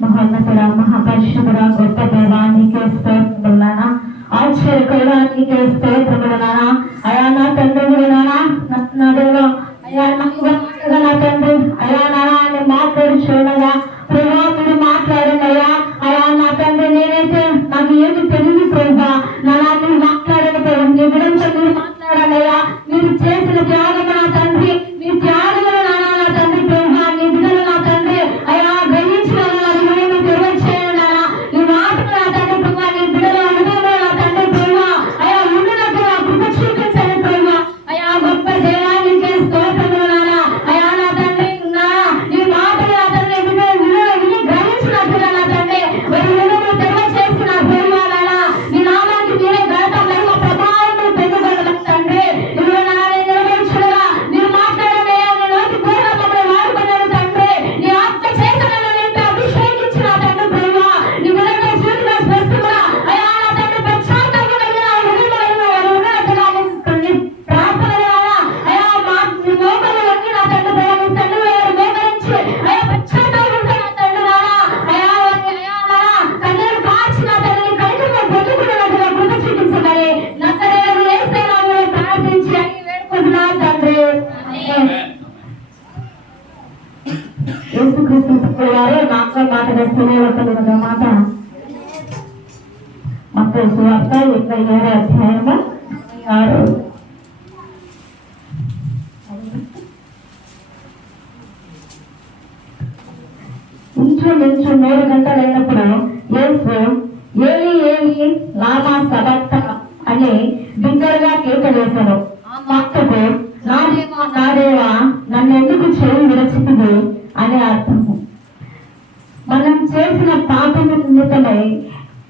మహోన్నతుడ మహాపరిశుద్ధుడ గొప్ప దేవా నీకే స్తోత్రములనా, ఆశ్చర్యకరుడా నీకే స్తోత్రములనా. అయా నా తండ్రి నా దేవా, అయా నా తండ్రి, అయా నాన్న మాట్లాడి చూడగా ప్రభా మీరు మాట్లాడండి అయ్యా. అయా నా తండ్రి నేనైతే నాకు ఏమి తెలియదు ప్రభా, నానా మీరు మాట్లాడండి ప్రభు, నీ విడంతో మీరు మాట్లాడండి అయ్యా. మీరు చేసిన త్యాగం నా తండ్రి, మీ త్యాగములు నానా నా తండ్రి ప్రభా, నీ బిడ్డలు నా తండ్రి అయా గ్రహించిన మీరు తెలియచేయండి నానా. నీ మాటలు నా తండ్రి ప్రభా, నీ బిడ్డల అనుభవం నా తండ్రి ప్రభా అయా ఉన్నట్టు నా కృప చూపించండి ప్రభా. అయా గొప్ప దేవానికి స్తోత్రములు నానా. అయా నా తండ్రి నీ మాటలు నా తండ్రి విని గ్రహించినట్టుగా నా తండ్రి మీరు తెలియచేసిన ప్రభా నానా. నీ నామానికి మీరే ఘనత మహిమ ప్రభావం పెరుగుదల తండ్రి. ఇదిగో నాన్న నెరవేర్చుగా మీరు మాట్లాడండి అయ్యా. నీ నోటి ద్వారా మమ్మల్ని వాడుకున్నాడు తండ్రి. నీ ఆత్మ చేతనను నింపి అభిషేకించిన తండ్రి ప్రభా. నీ విధంగా సూటిగా స్పష్టంగా అయా నా తండ్రి పశ్చాత్తాపం కలిగిన హృదయములైన వారు ఉన్నట్టుగా నీ ప్రార్థన ద్వారా అయా నీ మోకాలు వంగి నా తండ్రి ప్రభా, నీ తండ్రి వారు మోకరించి అయా పశ్చాత్తాపంతో నా తండ్రి నానా అయా కన్నీరు కార్చి నా తండ్రి కనికరంగా బ్రతుకున్నట్టుగా కృప చూపించమని నజరేయుడు యేసు నామములో ప్రార్థించి అడిగి వేడుకుంటున్నా తండ్రి. యేసుక్రీస్తు వారు నాతో మాట వేస్తూనే ఉంటుంది మాట. మత్తయి సువార్త 27వ అధ్యాయము 6. ఇంచు 3 గంటలైనప్పుడు యేసు ఏలి ఏలి లామా సబక్తానీ అని బిగ్గరగా కేక వేశాడు. ఆ మాటకు నా దేవా నన్ను ఎందుకు చేయి విరచితివి అని అర్థము. మనం చేసిన పాపం నిమిత్తమై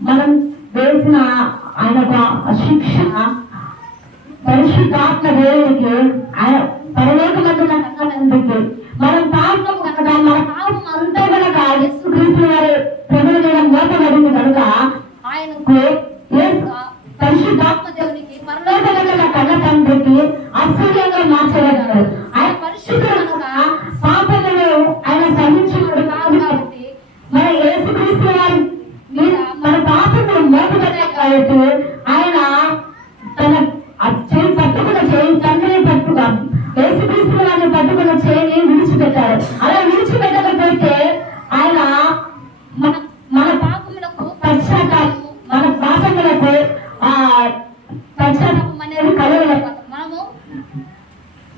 మనం వేసిన ఆయనకు శిక్ష పరిశుద్ధాత్మ దేవునికి ఆయన పరలోకమందున కన్ననందుకు మనం పాపం కనుక మన పాపం అంతా కనుక యేసుక్రీస్తు వారి ప్రభువు మీద మోపబడింది కనుక ఆయనకు పరిశుద్ధాత్మ దేవునికి పరలోకమందున కన్న తండ్రికి అసహ్యంగా మార్చబడ్డాడు. ఆయన పరిశుద్ధుడు కనుక పాపములు ఆయన సహించినడు కాదు కాబట్టి మన యేసుక్రీస్తు వారి మీద మన పాపములు మోపబడ్డాయి కాబట్టి ఆయన తన చేయి పట్టుకున్న చేయి తండ్రిని పట్టుగా యేసుక్రీస్తు వారిని పట్టుకున్న చేయిని విడిచిపెట్టారు. అలా విడిచిపెట్టకపోతే ఆయన మన పాపములకు పశ్చాత్తాపం, మన పాపములకు పశ్చాత్తాపం అనేది కలగలేకపోతాం. మనము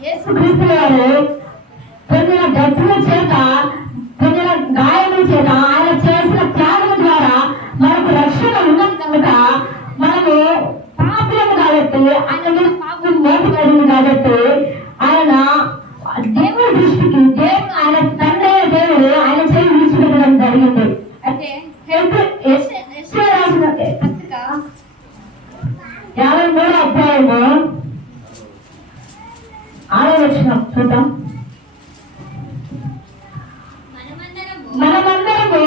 యేసుక్రీస్తు వారు పొందిన డబ్బుల చేత పొందిన గాయముల చేత ఆయన చేసిన త్యాగం ద్వారా మనకు రక్షణ ఉన్నది కనుక మనము పాపులము కాబట్టి ఆయన మీద పాపం మోపబడింది కాబట్టి ఆయన దేవుడి దృష్టికి దేవుడు ఆయన తండ్రి దేవుడు ఆయన చేయి విడిచిపెట్టడం జరిగింది. అయితే రాసిన పత్రిక 53వ అధ్యాయము 6వ వచనం చూద్దాం. మనమందరము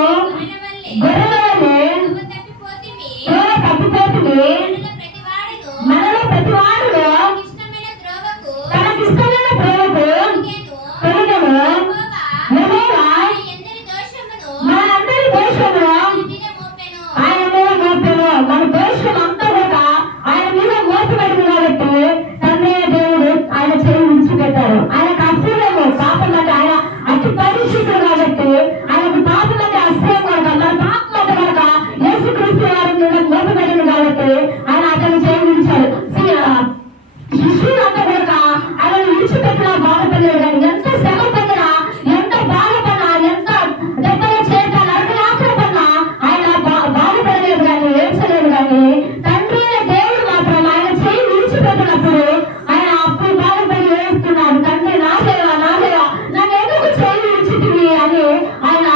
గొర్రెల వలె తప్పిపోతిమి, మనలో ప్రతివాడును తనకిష్టమైన త్రోవకు తొలగెను. యెహోవా మనందరి దోషమును ఆయన మీద మోపెను. మన దోషం అంతా కూడా ఆయన మీద మోపబడింది కాబట్టి తండ్రి దేవుడు ఆయన చేయి విడిచిపెట్టారు. ఆయనకు అసహ్యము పాపం అంటే ఆయన అతి పరిశుద్ధుడు కాబట్టి ఆయనకు పాపం అంటే అసహ్యం కనుక మన పాపం అంటే కనుక యేసుక్రీస్తు వారి మీద మోపబడింది కాబట్టి ఆయన అతను చేయి విడిచాడు. శిష్యులు అంతా కనుక ఆయన విడిచిపెట్టినా బాధపడలేదు కానీ ఎంత శ్రమ పడినా ఎంత బాధపడినా ఎంత దెబ్బలు చేత నరకయాత్రపడినా ఆయన బాధపడలేదు కానీ ఏడ్చలేదు కానీ తండ్రి దేవుడు మాత్రం ఆయన చేయి విడిచిపెట్టినప్పుడు ఆయన అప్పుడు బాధపడి ఏడుస్తున్నాడు. తండ్రి నా దేవా నన్ను ఎందుకు చేయి విడిచితివి అని ఆయన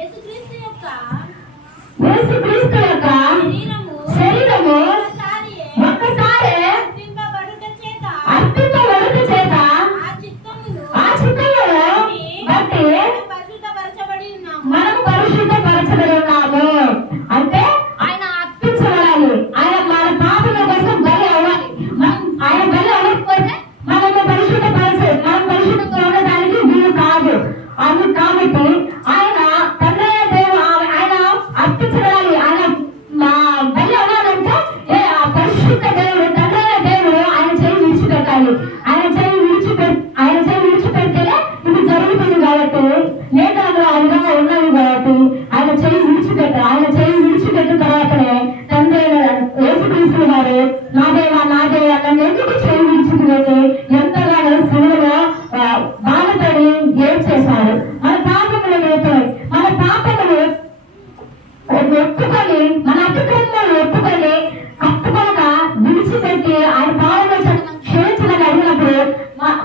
యేసుక్రీస్తు యొక్క శరీరము ఒక్కసారి అర్పింపబడుట చేత ఆ చిత్తములో బట్టి మనం పరిశుద్ధపరచబడి ఉన్నాము. అంటే ఆయన అర్పించబడాలి, ఆయన మన పాపల కోసం బలి అవ్వాలి. ఆయన బలి అవ్వకపోతే మనల్ని మనం పరిశుద్ధంగా ఉండడానికి వీలు కాదు. అందుకు కాబట్టి ఆయన తండ్రి ఆయన అర్పించబడాలి. ఆయన మా బలి అవ్వాలంటే ఆ పరిశుద్ధ దేవుడు తండ్రి దేవుడు ఆయన చేయి విడిచిపెట్టాలి. ఆయన చేయి విడిచిపెడితేనే ఇది జరుగుతుంది. కాబట్టి లేఖనంలో ఆ విధంగా ఉన్నవి కాబట్టి ఆయన చేయి విడిచిపెట్టాలి. ఆయన చేయి విడిచిపెట్టిన తర్వాతనే తండ్రి యేసుక్రీస్తు వారు నా దేవా నన్ను ఎందుకు చేయి విడిచిపెట్టి ఎంతగానో శిలువలో బాధపడి ఏడ్చేశారు. మన పాపములు ఒప్పుకొని మన అతిక్రమాలు ఒప్పుకొని కట్టుకొనక విడిచిపెట్టి ఆయన పాపములు క్షమించమని అడిగినప్పుడు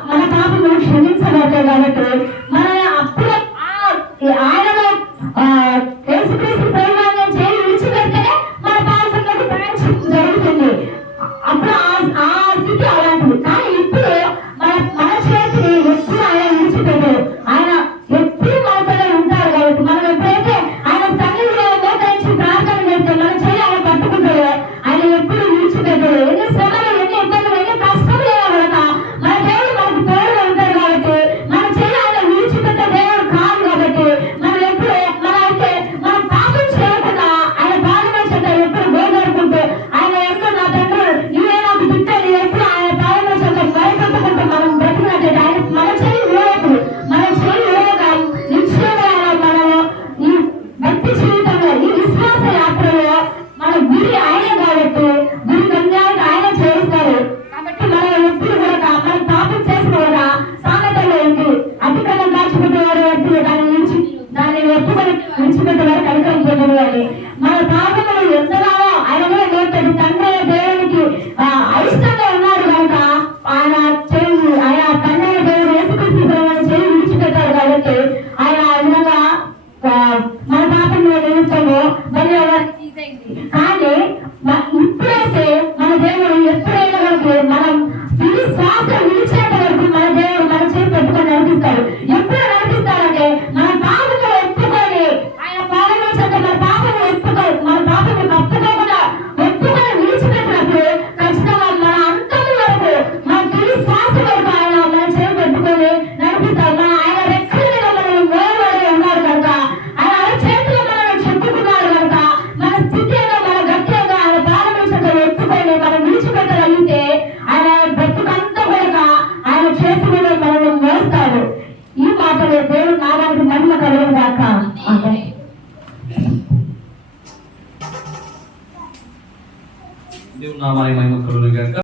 మన పాపములు క్షమించబడతాయి. కాబట్టి మన అప్పుడు ఆయనలో యేసుక్రీస్తు ప్రేమాన్ని చేయి విడిచిపెడితేనే మన పాపములకు ప్రాయశ్చిత్తం జరుగుతుంది. అప్పుడు ఆ స్థితి అలాంటిది. కానీ ఇప్పుడు మన చేతిని ఎప్పుడు ఆయన విడిచిపెట్టారు. ఆయన ఎప్పుడు మనతోనే ఉంటారు. కాబట్టి మనం ఎప్పుడైతే ఆయన సన్నిధిలో మోకరించి ప్రార్థన చేస్తే మన చేయి ఆయన పట్టుకుంటారో ఆయన ఎప్పుడు విడిచిపెట్టారు. ఎన్ని శ్రమలు, ఎన్ని ఇబ్బందులు, ఎన్ని కష్టములు కనుక మన దేవుడు మనకు తోడుగా ఉంటారు. కాబట్టి మన చేయి ఆయన విడిచిపెట్టే దేవుడు కాదు. కాబట్టి మనం ఎప్పుడు మనం పాపం చేయకుండా ఆయన పాదం చెంత ఎప్పుడు గోదాడుకుంటూ ఆయన ఎప్పుడు నా తండ్రి నీవే నాకు దిక్కని ఎప్పుడు ఆయన పాదం చెంత భయపెట్టుకుంటూ మనం బ్రతికినట్లయితే ఆయన మన చేయి విడవకూడదు. మన చేయి విడవగా నిశ్చయంగా మనము ఈ భక్తి జీవితంలో ఈ విశ్వాస యాత్రలో మన గురి ఆయన కాబట్టి గురి గమ్యానికి ఆయన చేస్తారు. కాబట్టి మనం ఎప్పుడు కూడా మనం పాపం చేసిన కూడా సామెతలో ఉంది, అతిక్రమం దాచిపెట్టేవారు ఎప్పుడు దాన్ని ఎప్పుకొని విడిచిపెట్టే వారు కనికరం పొందరు అని. మన పాపములు ఎంతగానో ఆయన కూడా నేర్పడి తండ్రి దేవునికి అయిష్టంగా ఉన్నాడు కనుక ఆయన తండ్రి దేవుడు యేసుక్రీస్తు చేయి విడిచిపెట్టారు. కాబట్టి ఆయన ఆ విధంగా మన పాపంలో నిలుస్తాము మరియు కానీ ఇప్పుడైతే మన దేవుడు ఎప్పుడైనా వరకు మనం శ్వాస విడిచేట వరకు మన దేవుడు మన చేయి పెట్టుకొని నడిపిస్తాడు. ఎప్పుడు నడిపిస్తారంటే మన పాపములు ఒప్పుకొని ఆయన పాదముల చెంత మన పాపములు కప్పుకోకుండా ఒప్పుకొని విడిచిపెట్టినప్పుడు ఖచ్చితంగా మన అంతము వరకు మన తిరిగి శ్వాస వరకు ఆయన మన చేయి పెట్టుకొని నడిపిస్తాడు. ఆయన రెక్కల మీద మనల్ని మోయబడి ఉన్నారు కనుక ఆయన చేతిలో మనల్ని చెప్పుకున్నారు కనుక మన స్థితి మన గట్టిగా ఆయన పాదముల చెంత ఒప్పుకొని మనం విడిచిపెట్టగలిగితే ఆయన బ్రతుకంతా కూడా ఆయన చేతులలో మనల్ని మోస్తాడు. ఈ మాటలు దేవుడు నాగానికి మహిమ కలుగును గాక. దేవుని నామానికి మహిమ కలుగును గాక.